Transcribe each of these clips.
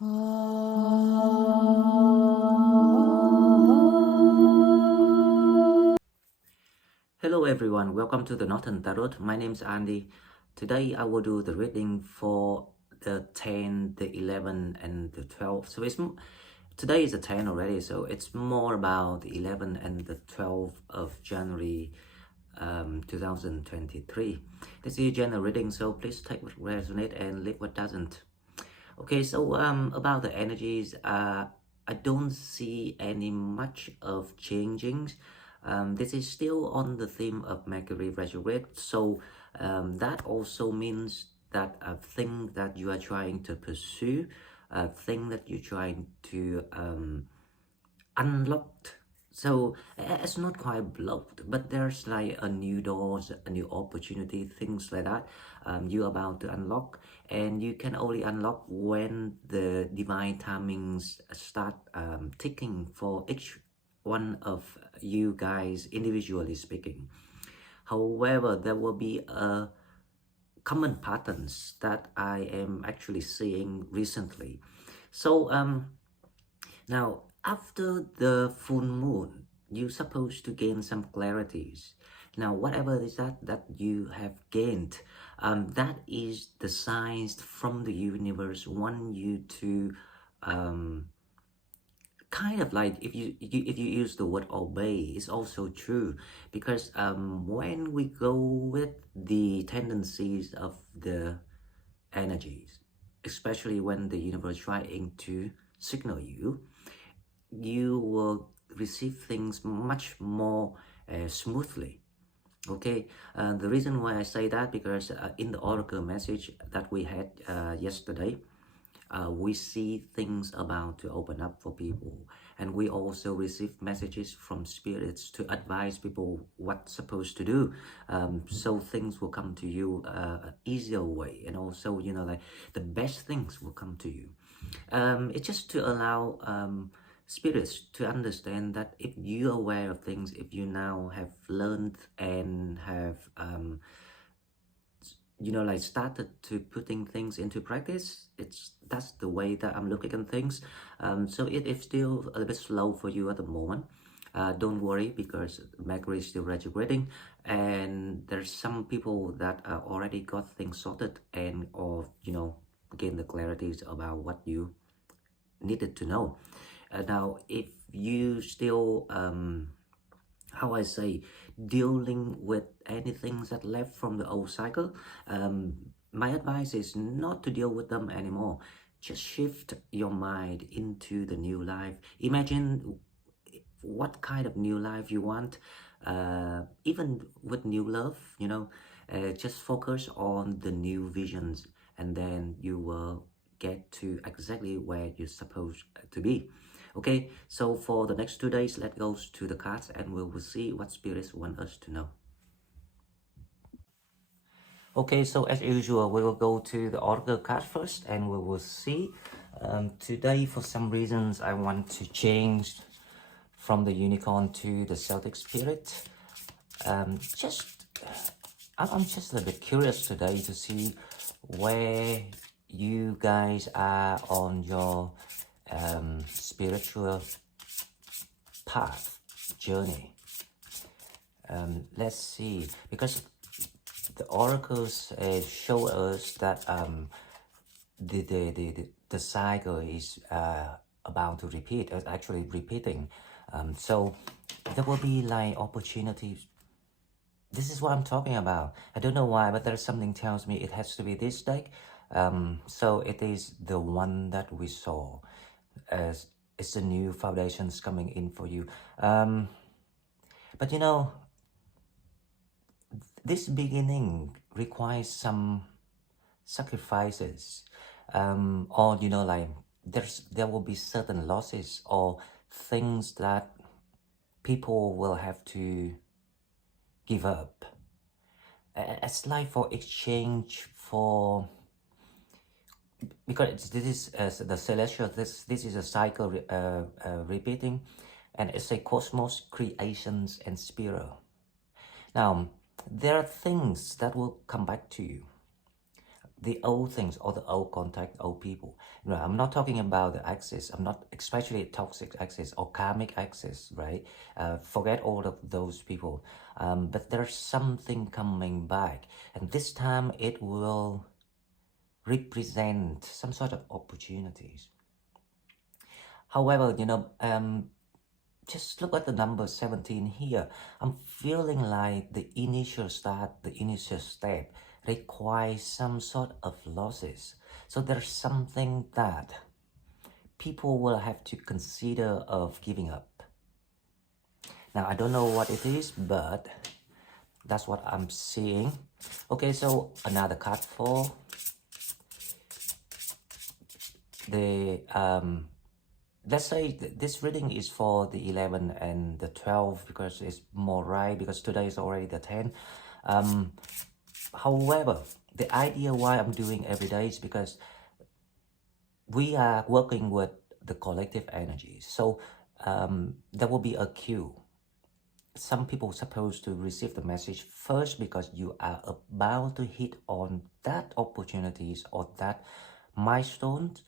Hello everyone, welcome to the Northern Tarot. My name is Andy. Today I will do the reading for the 10, the 11 and the 12. Today is the 10 already, so it's more about the 11 and the 12 of January 2023. This is a general reading, so please take what resonates and leave what doesn't. Okay, so about the energies, I don't see any much of changings. This is still on the theme of Mercury retrograde, so that also means that a thing that you are trying to pursue, a thing that you're trying to unlock. So it's not quite blocked, but there's like a new doors, a new opportunity, things like that you're about to unlock, and you can only unlock when the divine timings start ticking for each one of you guys individually speaking. However, there will be a common patterns that I am actually seeing recently. So now, after the full moon, you're supposed to gain some clarities. Now, whatever is that you have gained, that is the signs from the universe want you to kind of like, if you use the word obey, it's also true, because when we go with the tendencies of the energies, especially when the universe trying to signal you, you will receive things much more smoothly. Okay, the reason why I say that, because in the oracle message that we had yesterday, we see things about to open up for people, and we also receive messages from spirits to advise people what's supposed to do, so things will come to you easier way, and also, you know, like the best things will come to you. It's just to allow spirits to understand that if you're aware of things, if you now have learned and have you know, like started to putting things into practice, that's the way that I'm looking at things. So it is still a little bit slow for you at the moment. Don't worry, because Mercury is still retrograding, and there's some people that already got things sorted, and or, you know, gain the clarities about what you needed to know. Now, if you still how I say, dealing with anything that left from the old cycle, my advice is not to deal with them anymore. Just shift your mind into the new life. Imagine what kind of new life you want, even with new love, you know. Just focus on the new visions, and then you will get to exactly where you're supposed to be. Okay, so for the next 2 days, let's go to the cards and we will see what spirits want us to know. Okay, so as usual, we will go to the oracle card first, and we will see. Today, for some reasons, I want to change from the unicorn to the Celtic spirit. Just I'm just a little bit curious today to see where you guys are on your spiritual path journey. Let's see, because the oracles show us that the cycle is about to repeat, actually repeating. So there will be like opportunities. This is what I'm talking about. I don't know why, but there's something tells me it has to be this deck. So it is the one that we saw. As it's the new foundations coming in for you. But you know, this beginning requires some sacrifices, or you know, like there will be certain losses or things that people will have to give up. It's like for exchange for, because this is the celestial. This is a cycle repeating, and it's a cosmos, creations, and spiral. Now, there are things that will come back to you. the old things or the old contact, old people. I'm not talking about the exes. I'm not, especially toxic exes or karmic exes, right? Forget all of those people. But there's something coming back, and this time it will represent some sort of opportunities. However, just look at the number 17 here. I'm feeling like the initial start, the initial step requires some sort of losses. So there's something that people will have to consider of giving up. Now, I don't know what it is, but that's what I'm seeing. Okay, so another card for the let's say this reading is for the 11 and the 12 because it's more right, because today is already the 10. However, the idea why I'm doing every day is because we are working with the collective energies. So there will be a queue. Some people supposed to receive the message first because you are about to hit on that opportunities or that milestones.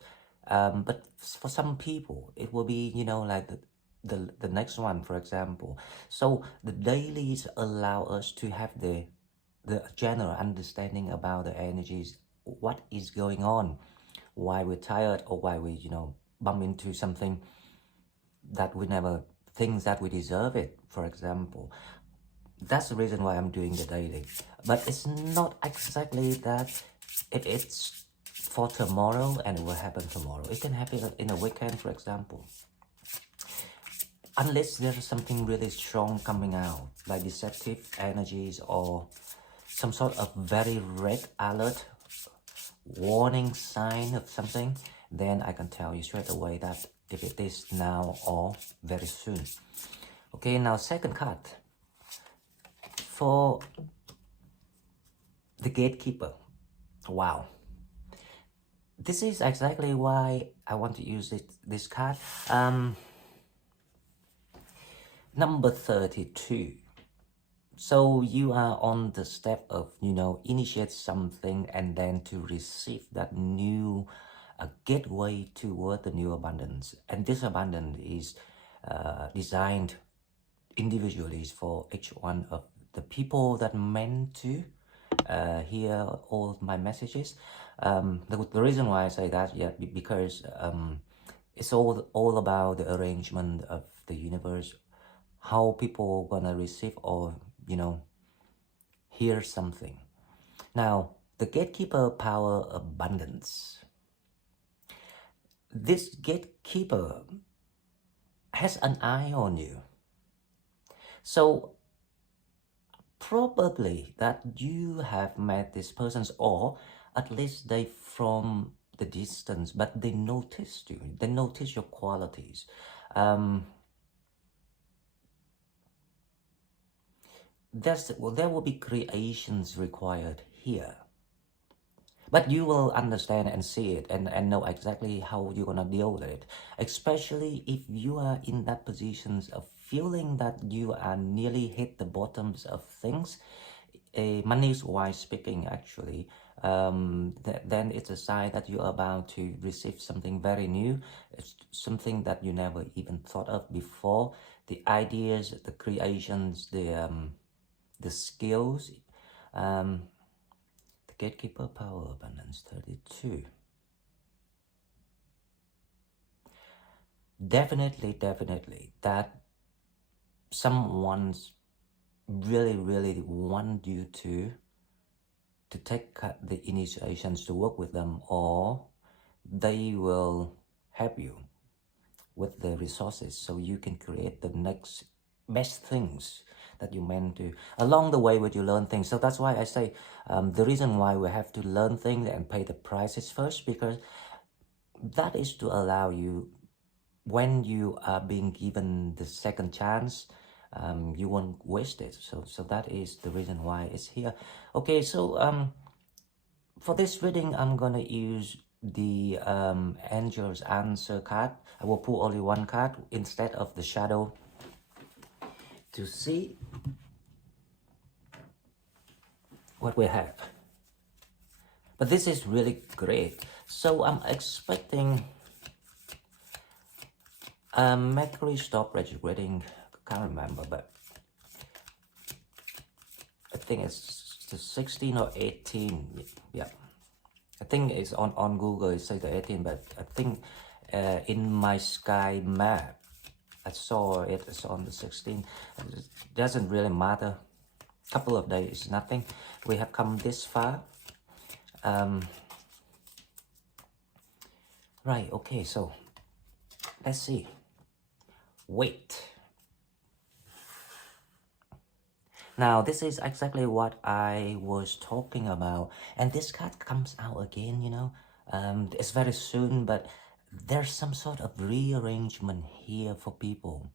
But for some people, it will be, like the next one, for example. So the dailies allow us to have the general understanding about the energies, what is going on, why we're tired, or why we, bump into something that we never think that we deserve it, for example. That's the reason why I'm doing the daily. But it's not exactly that if it's for tomorrow and it will happen tomorrow. It can happen in a weekend, for example. Unless there's something really strong coming out, like deceptive energies or some sort of very red alert, warning sign of something, then I can tell you straight away that if it is now or very soon. Okay, now second card. For the gatekeeper. Wow. This is exactly why I want to use this card. Number 32. So you are on the step of, initiate something and then to receive that new gateway toward the new abundance. And this abundance is designed individually for each one of the people that meant to hear all my messages. The reason why I say that, because it's all about the arrangement of the universe, how people gonna receive or hear something. Now, the gatekeeper power abundance. This gatekeeper has an eye on you. So probably that you have met this person, or at least they from the distance, but they noticed you, they notice your qualities. There will be creations required here, but you will understand and see it and know exactly how you're gonna deal with it, especially if you are in that positions of feeling that you are nearly hit the bottoms of things, money's wise speaking actually. Then it's a sign that you are about to receive something very new. It's something that you never even thought of before. The ideas, the creations, the skills. The gatekeeper power abundance 32. Definitely that someone's really want you to take the initiations to work with them, or they will help you with the resources so you can create the next best things that you meant to. Along the way, would you learn things? So that's why I say the reason why we have to learn things and pay the prices first, because that is to allow you, when you are being given the second chance, you won't waste it. So that is the reason why it's here. Okay, so for this reading, I'm gonna use the Angel's Answer card. I will pull only one card instead of the shadow to see what we have. But this is really great. So I'm expecting Mercury stop retrograding. Can't remember, but I think it's the 16 or 18. Yeah, I think it's on Google. It says the 18, but I think in my sky map I saw it's on the 16. It doesn't really matter. Couple of days, nothing. We have come this far. Right. Okay. So let's see. Wait. Now this is exactly what I was talking about, and this card comes out again, you know. It's very soon, but there's some sort of rearrangement here for people.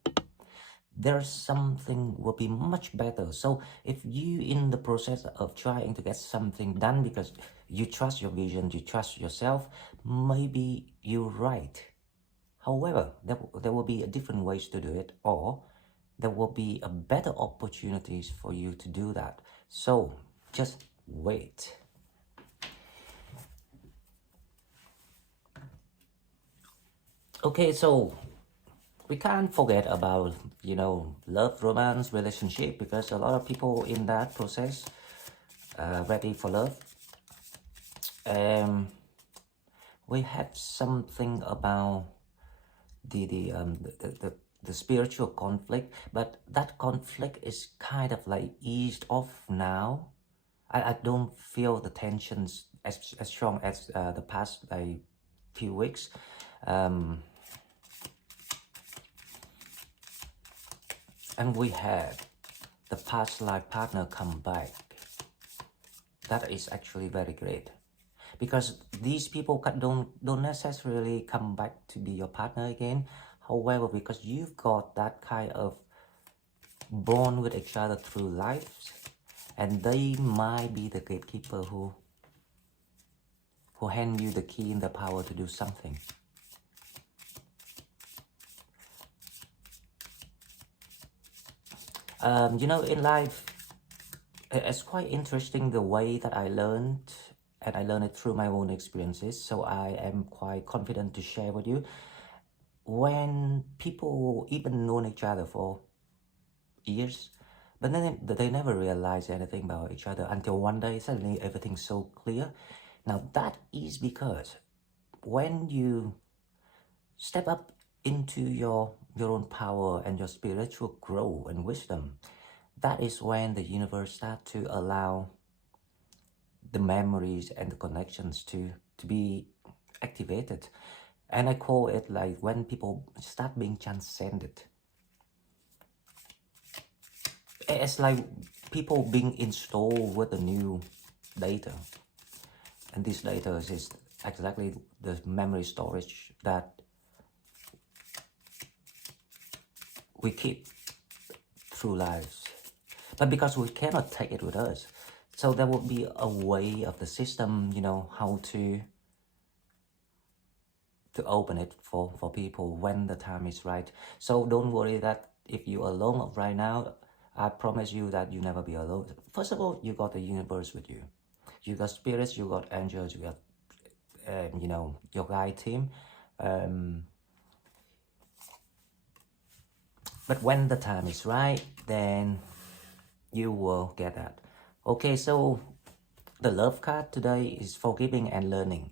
There's something will be much better. So if you in the process of trying to get something done because you trust your vision, you trust yourself, maybe you're right. However, there will be different ways to do it, or there will be a better opportunities for you to do that. So just wait. Okay, so we can't forget about, you know, love, romance, relationship, because a lot of people in that process ready for love. We have something about the spiritual conflict, but that conflict is kind of like eased off now. I don't feel the tensions as strong as the past like few weeks. And we had the past life partner come back. That is actually very great, because these people don't necessarily come back to be your partner again. However, because you've got that kind of bond with each other through life, and they might be the gatekeeper who hand you the key and the power to do something. You know, in life, it's quite interesting the way that I learned, and I learned it through my own experiences. So I am quite confident to share with you. When people even known each other for years, but then they never realize anything about each other until one day suddenly everything's so clear. Now that is because when you step up into your own power and your spiritual growth and wisdom, that is when the universe starts to allow the memories and the connections to be activated. And I call it like when people start being transcended. It's like people being installed with a new data. And this data is exactly the memory storage that we keep through lives. But because we cannot take it with us, so there will be a way of the system, you know, how to open it for people when the time is right. So don't worry that if you're alone right now, I promise you that you'll never be alone. First of all, you got the universe with you. You got spirits, you got angels, you got, you know, your guide team. But when the time is right, then you will get that. Okay, so the love card today is forgiving and learning.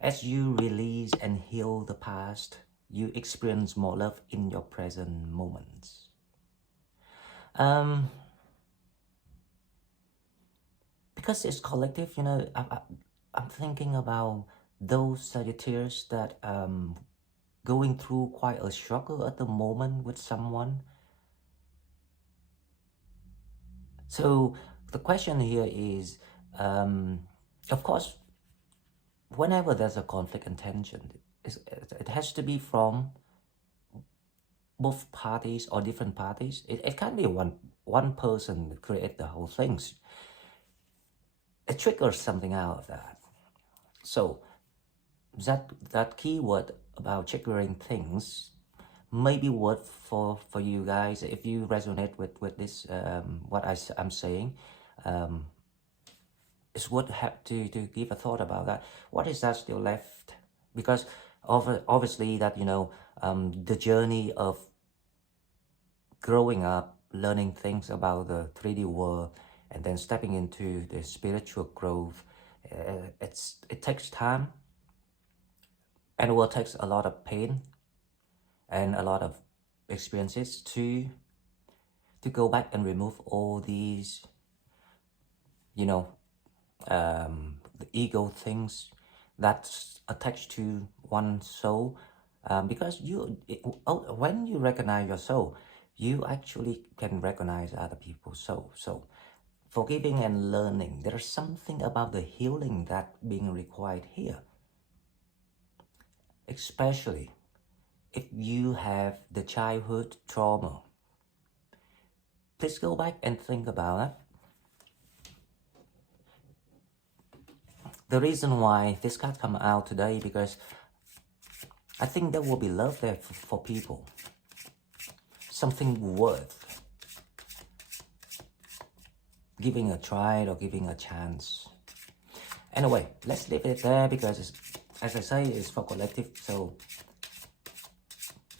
As you release and heal the past, you experience more love in your present moments. Because it's collective, you know, I'm thinking about those Sagittarius that going through quite a struggle at the moment with someone. So the question here is, of course, whenever there's a conflict and tension, it has to be from both parties or different parties. It can't be one person create the whole things. It triggers something out of that. So that keyword about triggering things may be worth for you guys if you resonate with this what I'm saying. it's worth have to give a thought about that. What is that still left? Because obviously that, you know, the journey of growing up, learning things about the 3D world, and then stepping into the spiritual growth, it takes time, and it will take a lot of pain and a lot of experiences to go back and remove all these, you know, the ego things that's attached to one soul, because when you recognize your soul, you actually can recognize other people's soul. So forgiving and learning, there's something about the healing that being required here, especially if you have the childhood trauma. Please go back and think about it. The reason why this card come out today, because I think there will be love there for people. Something worth giving a try or giving a chance. Anyway, let's leave it there, because it's, as I say, it's for collective, so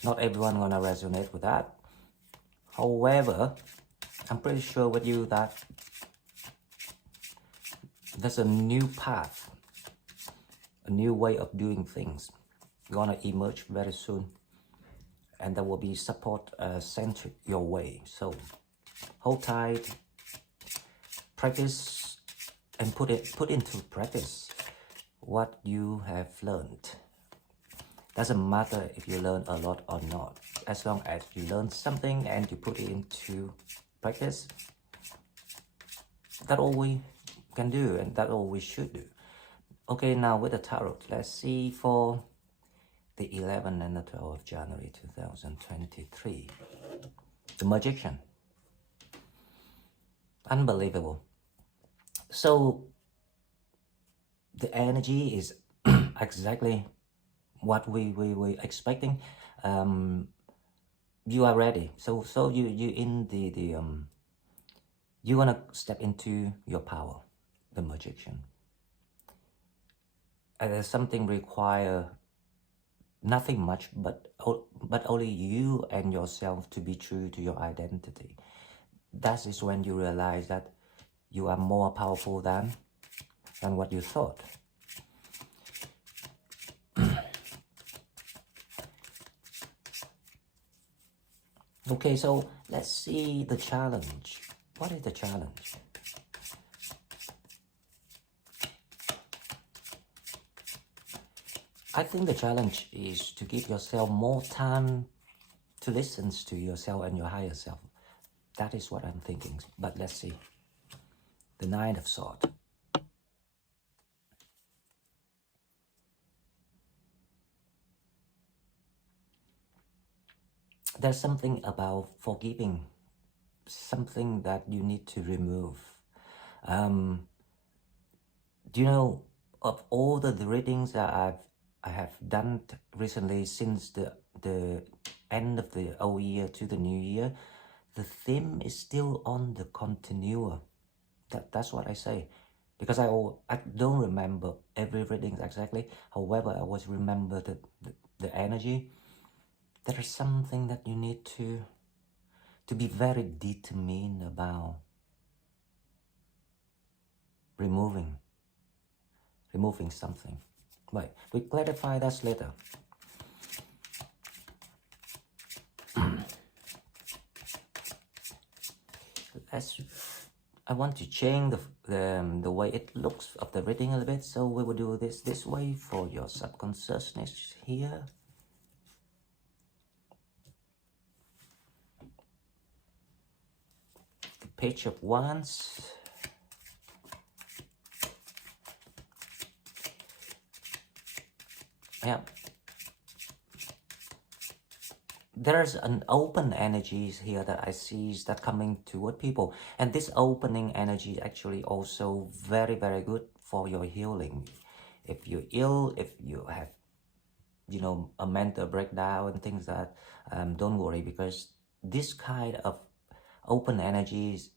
not everyone gonna resonate with that. However, I'm pretty sure with you that there's a new path, a new way of doing things gonna emerge very soon, and there will be support sent your way. So hold tight, practice, and put into practice what you have learned. Doesn't matter if you learn a lot or not, as long as you learn something and you put it into practice. That's all we can do, and that's all we should do. Okay, now with the tarot, let's see for the 11th and the 12th of January 2023. The Magician. Unbelievable. So the energy is exactly what we expecting. You are ready. So you in the you wanna step into your power, the Magician. And there's something require nothing much, but only you and yourself to be true to your identity. That is when you realize that you are more powerful than what you thought. Okay, so let's see the challenge. What is the challenge? I think the challenge is to give yourself more time to listen to yourself and your higher self. That is what I'm thinking. But let's see. The Nine of Swords. There's something about forgiving, something that you need to remove. Do you know, of all the readings that I have done recently, since the end of the old year to the new year, the theme is still on the continuum. That's what I say, because I don't remember every reading exactly. However, I always remember the energy. There is something that you need to be very determined about removing something. Right, we clarify that later. I want to change the way it looks of the reading a little bit, so we will do this way for your subconsciousness here. The Page of Wands. Yeah. There's an open energies here that I see is that coming toward people, and this opening energy is actually also very, very good for your healing. If you're ill, if you have, you know, a mental breakdown and things that, don't worry, because this kind of open energy is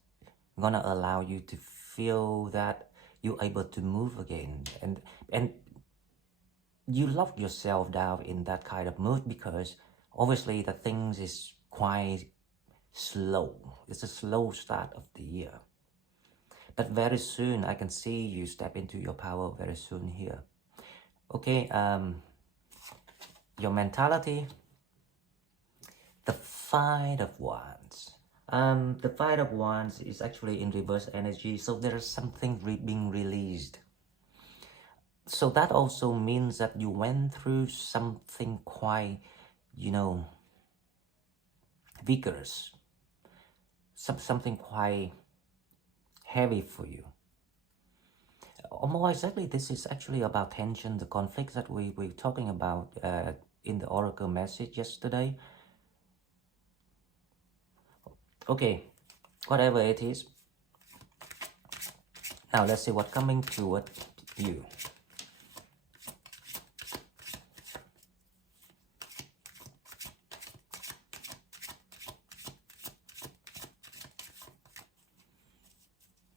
gonna allow you to feel that you're able to move again, and you lock yourself down in that kind of mood because obviously the things is quite slow. It's a slow start of the year, but very soon I can see you step into your power very soon here. Okay, your mentality, the Five of Wands. The Five of Wands is actually in reverse energy, so there is something being released. So that also means that you went through something quite, you know, vigorous, something quite heavy for you. Or more exactly, this is actually about tension, the conflicts that we were talking about in the oracle message yesterday. Okay, whatever it is. Now let's see what's coming toward you.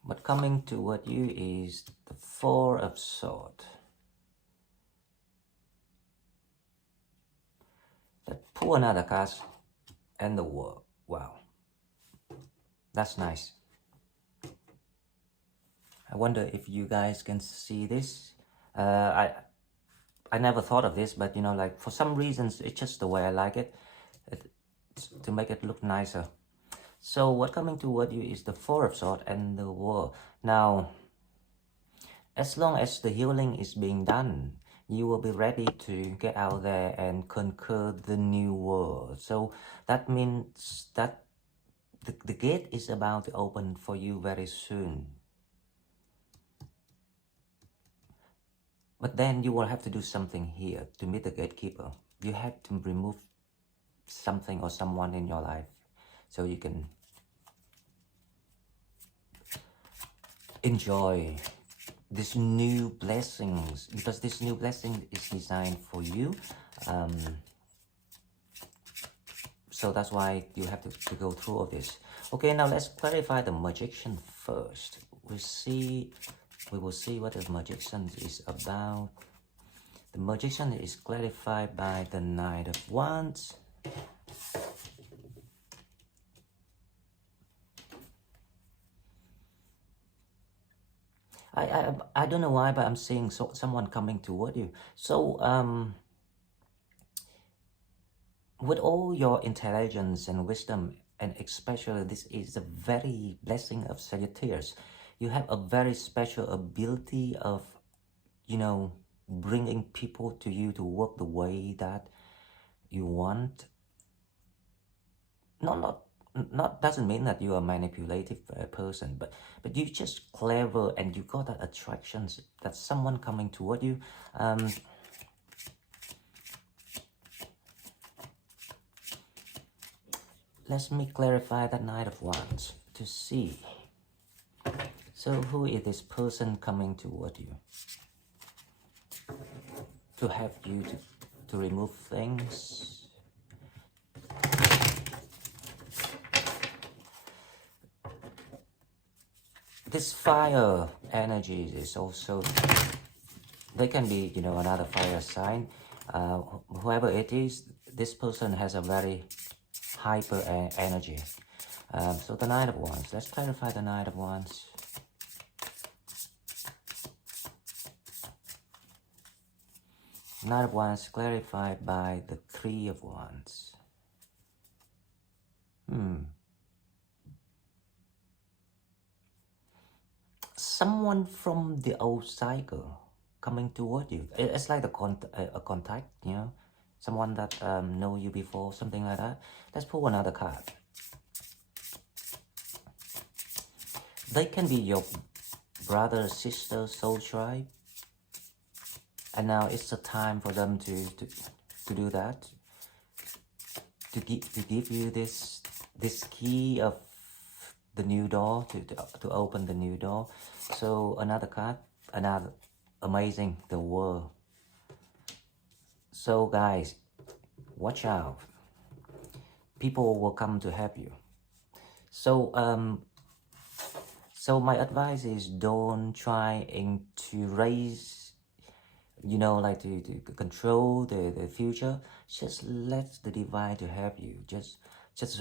What coming toward you is the Four of Swords. Let's pull another card and the World. Wow, that's nice. I wonder if you guys can see this. I never thought of this, but you know, like for some reasons, it's just the way I like it, to make it look nicer. So what coming toward you is the Four of Swords and the World. Now, as long as the healing is being done, you will be ready to get out there and conquer the new world. So that means that the gate is about to open for you very soon. But then you will have to do something here to meet the gatekeeper. You have to remove something or someone in your life so you can enjoy this new blessings, because this new blessing is designed for you. So that's why you have to go through all this. Okay, now let's clarify the magician first. We will see what the magician is about. The magician is clarified by the Knight of Wands. I don't know why, but I'm seeing someone coming toward you. So with all your intelligence and wisdom, and especially this is a very blessing of Sagittarius, you have a very special ability of, you know, bringing people to you to work the way that you want. Not doesn't mean that you are a manipulative person, but you're just clever and you got that attractions, that someone coming toward you. Let me clarify that Knight of Wands to see. So who is this person coming toward you? To help you to remove things. This fire energy is also, they can be, you know, another fire sign. Whoever it is, this person has a very hyper energy. So the Knight of Wands, let's clarify the Knight of Wands. Knight of Wands clarified by the Three of Wands. Someone from the old cycle coming toward you. It's like a contact, you know, someone that know you before, something like that. Let's pull another card. They can be your brother, sister, soul tribe, and now it's the time for them to do that, to give you this key of the new door, to open the new door. So another card, another amazing, the World. So guys, watch out, people will come to help you. So So my advice is don't try to raise, like to control the future. Just let the divine to help you. Just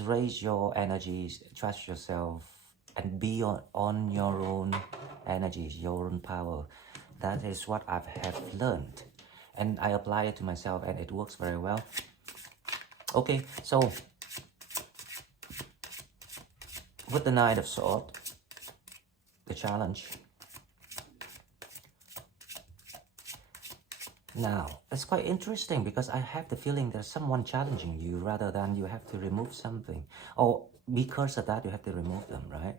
raise your energies, trust yourself, and be on your own energies, your own power. That is what I have learned, and I apply it to myself, and it works very well. Okay, so with the Knight of Swords, the challenge. Now, it's quite interesting because I have the feeling there's someone challenging you rather than you have to remove something. Or because of that, you have to remove them, right?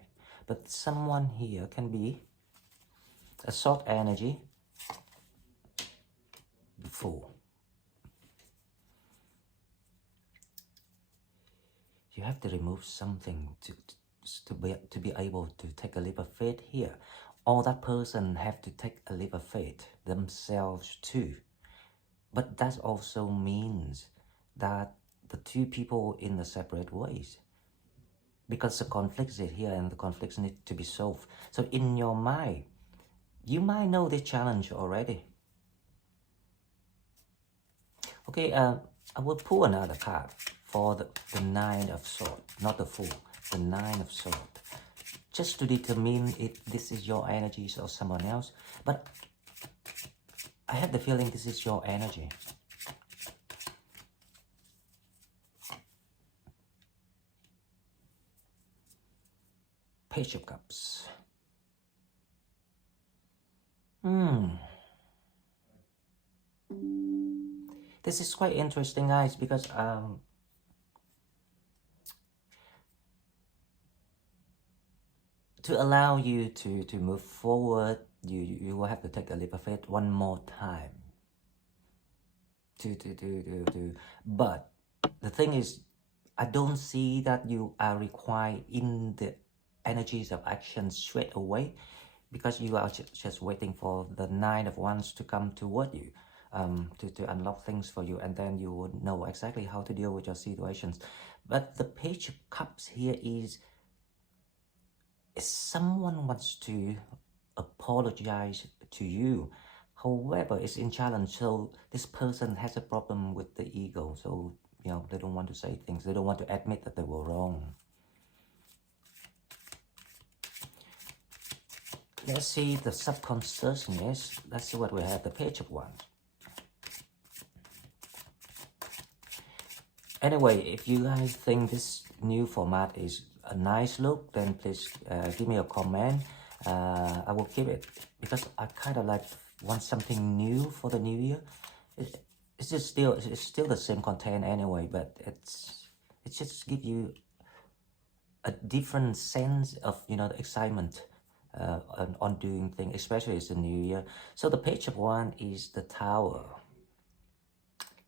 But someone here can be a sword energy, the Fool. You have to remove something to be able to take a leap of faith here. Or that person have to take a leap of faith themselves too. But that also means that the two people in the separate ways. Because the conflicts is here and the conflicts need to be solved. So in your mind, you might know the challenge already. Okay, I will pull another card for the Nine of Swords, not the Fool, the Nine of Swords. Just to determine if this is your energies or someone else. But I have the feeling this is your energy. Page of Cups. This is quite interesting, guys, because to allow you to move forward, you will have to take a leap of faith one more time. But the thing is, I don't see that you are required in the energies of action straight away, because you are just waiting for the Nine of Wands to come toward you, to unlock things for you, and then you would know exactly how to deal with your situations. But the Page of Cups here is someone wants to apologize to you. However, it's in challenge, so this person has a problem with the ego, so they don't want to say things, they don't want to admit that they were wrong. Let's see the subconsciousness. Let's see what we have. The Page of Wands. Anyway, if you guys think this new format is a nice look, then please give me a comment. I will keep it because I kind of want something new for the new year. It's still the same content anyway, but it's just give you a different sense of the excitement on doing things, especially it's the new year. So the Page of Wands is the Tower.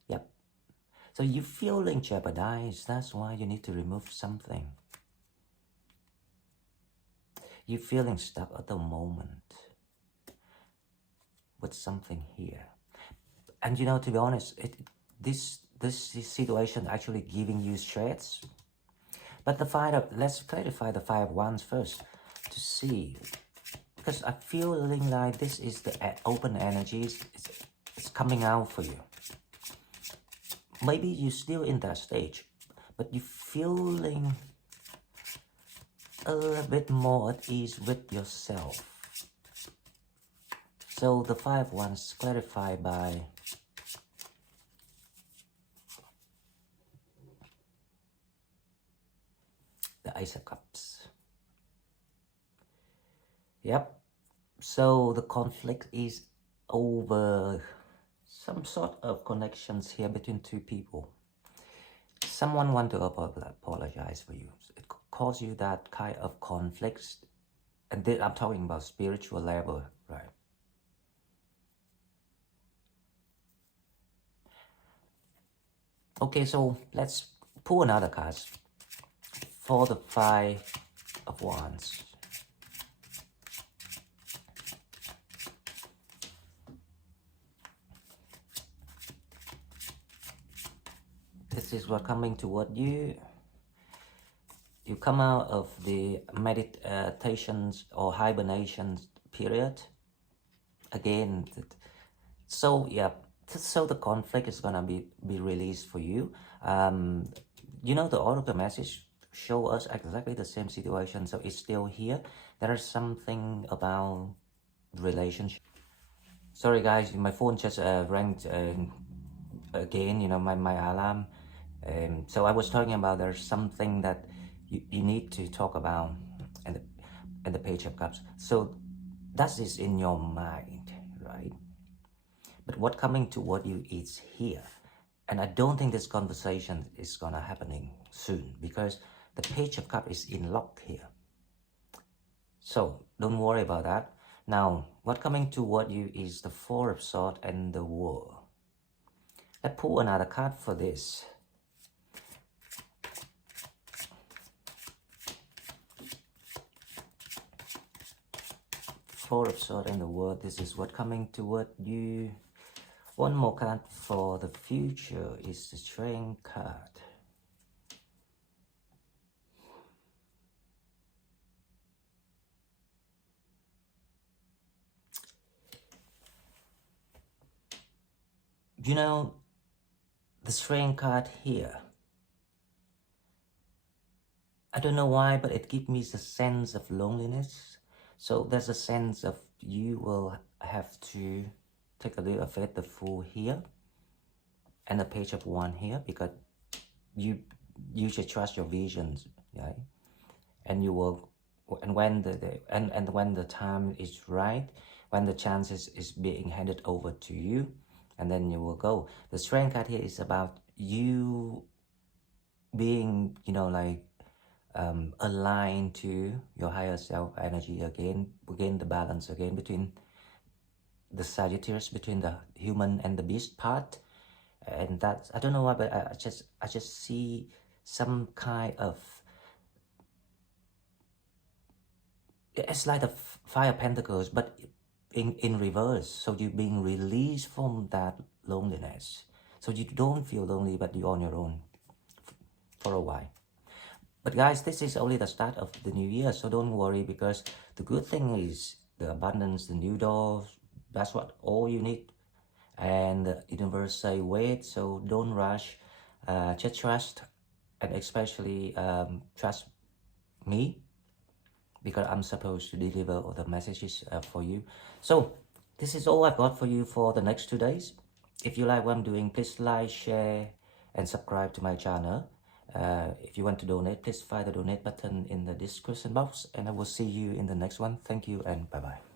Yep. So you're feeling jeopardized. That's why you need to remove something. You're feeling stuck at the moment with something here. And to be honest, this situation actually giving you stress. But let's clarify the Five of Wands first to see. Because I'm feeling like this is the open energies. It's coming out for you. Maybe you're still in that stage, but you're feeling a little bit more at ease with yourself. So the Five of Wands clarified by the Ace of Cups. Yep. So the conflict is over some sort of connections here between two people. Someone want to apologize for you. It cause you that kind of conflicts. And then I'm talking about spiritual level, right? Okay, so let's pull another card for the Five of Wands. This is what coming toward you. you come out of the meditations or hibernation period again. So yeah, so the conflict is gonna be released for you. You know, the oracle message show us exactly the same situation, so it's still here. There is something about relationship. Sorry guys, my phone just rang again, you know, my alarm. So I was talking about there's something that you need to talk about and the Page of Cups. So that is in your mind, right? But what coming toward you is here. And I don't think this conversation is gonna happening soon because the Page of Cups is in lock here. So don't worry about that. Now, what coming toward you is the Four of Swords and the World. Let's pull another card for this. Four of Swords and the World. This is what coming toward you. One more card for the future is the Strength card. You know, the Strength card here, I don't know why, but it gives me the sense of loneliness. So there's a sense of you will have to take a look of it, the Fool here, and the Page of Wands here, because you should trust your visions, right? And you will, and when when the time is right, when the chance is being handed over to you, and then you will go. The Strength card here is about you being, you know, like aligned to your higher self energy again the balance again between the Sagittarius, between the human and the beast part. And that's, I don't know why, but I just see some kind of, it's like the Five of Pentacles, but in reverse. So you're being released from that loneliness. So you don't feel lonely, but you're on your own for a while. But guys, this is only the start of the new year, so don't worry, because the good thing is the abundance, the new doors, that's what all you need. And the universe say wait, so don't rush, just trust, and especially trust me, because I'm supposed to deliver all the messages for you. So this is all I've got for you for the next 2 days. If you like what I'm doing, please like, share, and subscribe to my channel. If you want to donate, please find the donate button in the description box, and I will see you in the next one. Thank you and bye bye.